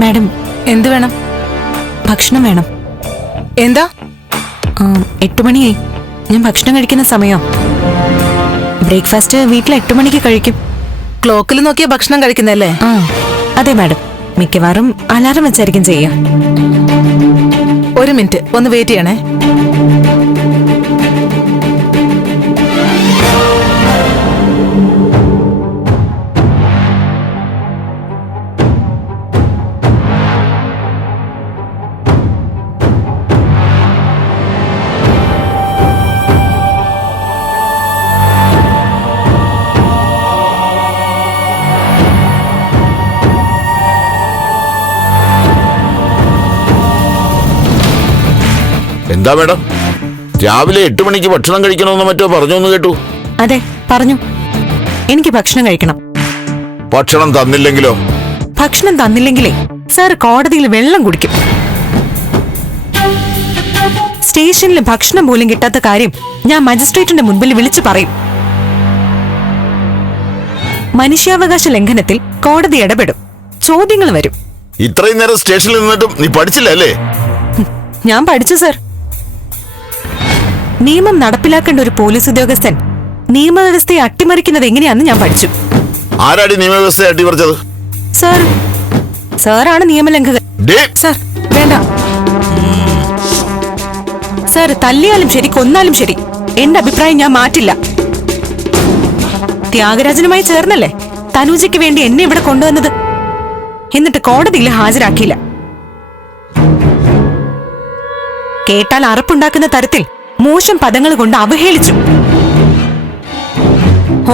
Madam എന്ത് വേണം? ഭക്ഷണം വേണം. എന്താ? എട്ട് മണിയായി. ഞാൻ ഭക്ഷണം കഴിക്കുന്ന സമയം. ബ്രേക്ക്ഫാസ്റ്റ് വീട്ടിൽ എട്ട് മണിക്ക് കഴിക്കും. ക്ലോക്കിൽ നോക്കിയ ഭക്ഷണം കഴിക്കുന്നല്ലേ ആ അതെ മാഡം. മിക്കവാറും അലാറം വെച്ചായിരിക്കും ചെയ്യാം. ഒരു മിനിറ്റ് ഒന്ന് വെയിറ്റ് ചെയ്യണേ. എന്താ മേഡം? രാവിലെ എട്ട് മണിക്ക് ഭക്ഷണം കഴിക്കണമെന്ന് മറ്റോ പറഞ്ഞു എന്ന് കേട്ടു. അതെ പറഞ്ഞു. എനിക്ക് ഭക്ഷണം കഴിക്കണം. ഭക്ഷണം തന്നില്ലെങ്കിലോ? ഭക്ഷണം തന്നില്ലെങ്കിലേ സാർ കോടതിയിൽ വെള്ളം കുടിക്കും. സ്റ്റേഷനിൽ ഭക്ഷണം പോലും കിട്ടാത്ത കാര്യം ഞാൻ മജിസ്ട്രേറ്റിന്റെ മുൻപിൽ വിളിച്ചു പറയും. മനുഷ്യാവകാശ ലംഘനത്തിൽ കോടതി ഇടപെടും. ചോദ്യങ്ങൾ വരും. ഇത്രയും നേരം സ്റ്റേഷനിൽ നിന്നിട്ടും നീ പഠിച്ചില്ല അല്ലേ? ഞാൻ പഠിച്ചു സർ. നിയമം നടപ്പിലാക്കേണ്ട ഒരു പോലീസ് ഉദ്യോഗസ്ഥൻ നിയമവ്യവസ്ഥയെ അട്ടിമറിക്കുന്നത് എങ്ങനെയാണെന്ന് ഞാൻ പഠിച്ചു. ആരാടി നിയമവ്യവസ്ഥയെ അട്ടിമറിച്ചത്? സർ സാറാണ് നിയമലംഘകൻ. സർ വേണ്ട. സാർ തല്ലിയാലും ശരി കൊന്നാലും ശരി. എന്റെ അഭിപ്രായം ഞാൻ മാറ്റില്ല. ത്യാഗരാജനുമായി ചേർന്നല്ലേ? തനൂജയ്ക്ക് വേണ്ടി എന്നെ ഇവിടെ കൊണ്ടുവന്നത്. എന്നിട്ട് കോടതിയിൽ ഹാജരാക്കിയില്ല. കേട്ടാൽ അറപ്പുണ്ടാക്കുന്ന തരത്തിൽ മോശം പദങ്ങൾ കൊണ്ട് അവഹേളിച്ചു.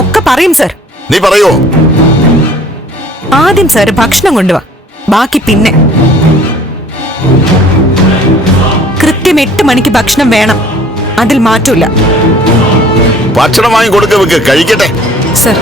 ഒക്കെ പറയും സർ. നീ പറയോ? ആദ്യം സർ ഭക്ഷണം കൊണ്ടുവാ. ബാക്കി പിന്നെ. കൃത്യം എട്ട് മണിക്ക് ഭക്ഷണം വേണം. അതിൽ മാറ്റമില്ല. ഭക്ഷണം വാങ്ങി കൊടുക്ക കഴിക്കട്ടെ. സർ.